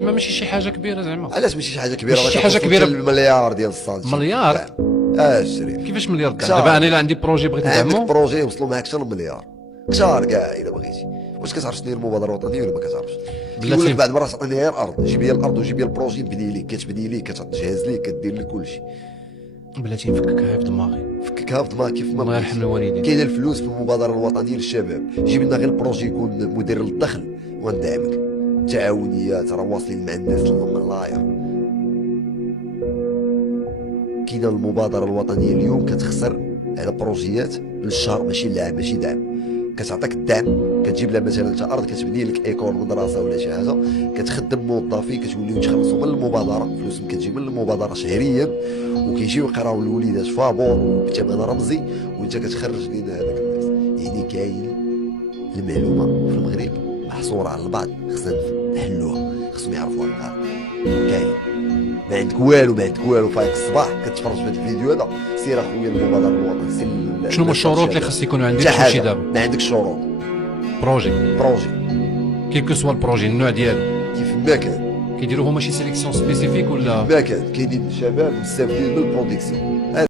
زعما ماشي شي حاجه كبيره زعما. علاش ماشي شي حاجه كبيره؟ ماشي شي حاجه كبيره. المليار ديال السنتيم. مليار؟ شريف كيفاش مليار دابا انا الا عندي بروجي بغيت ندعمو. عندك بروجي وصلوا معاك حتى المليار كثار كاع الا بغيتي. واش كتعرف شنو هي المبادره الوطنيه ولا ما كتعرفش؟ كيقول لك بعد مرات عطيني غير الارض، جيب لي الارض وجيب لي البروجي نبني لك، كتبني لك، كتجهز لك، كدير لك كلشي. بلاتي نفككها في دماغي، فككها في دماغك كيف ما الله يرحم الوالدين. كاينه الفلوس في المبادره الوطنيه للشباب، جيب لنا غير البروجي يكون مدير للدخل وندعمك. تعاونيات راه واصلين مع الناس اللهم اللاير. كاينه المبادره الوطنيه اليوم كتخسر على بروجيات للشهر ماشي للعام، ماشي دعم. كتعطيك الدعم، كتجيب لها مثلا انت ارض كتبني لك ايكول مدرسه ولا شي حاجه، كتخدم موظفين كتوليو تخلصوا من المبادره، فلوسهم كتجي من المبادره شهريا، وكيجيو يقراو الوليدات فابور بثمن رمزي، وانت كتخرج لينا هذاك الناس. يعني كاين المعلومه في المغرب محصوره على البعض، خصنا نحلوها، خصهم يعرفوها النهار. كاين ما عندك والو، ما عندك والو، فايق الصباح كتفرج في هذا الفيديو هذا، سير اخويا المبادره الوطنيه، سير. شنو هما الشروط اللي خاص يكونوا عندي باش نمشي دابا؟ ما عندك شروط. بروجي كيف سوا البروجي النوع ديالو كيف ما كان كيديروا هما شي سيليكسيون سبيسيفيك ولا ما كان. كاينين الشباب مستافدين من البرودكسيون.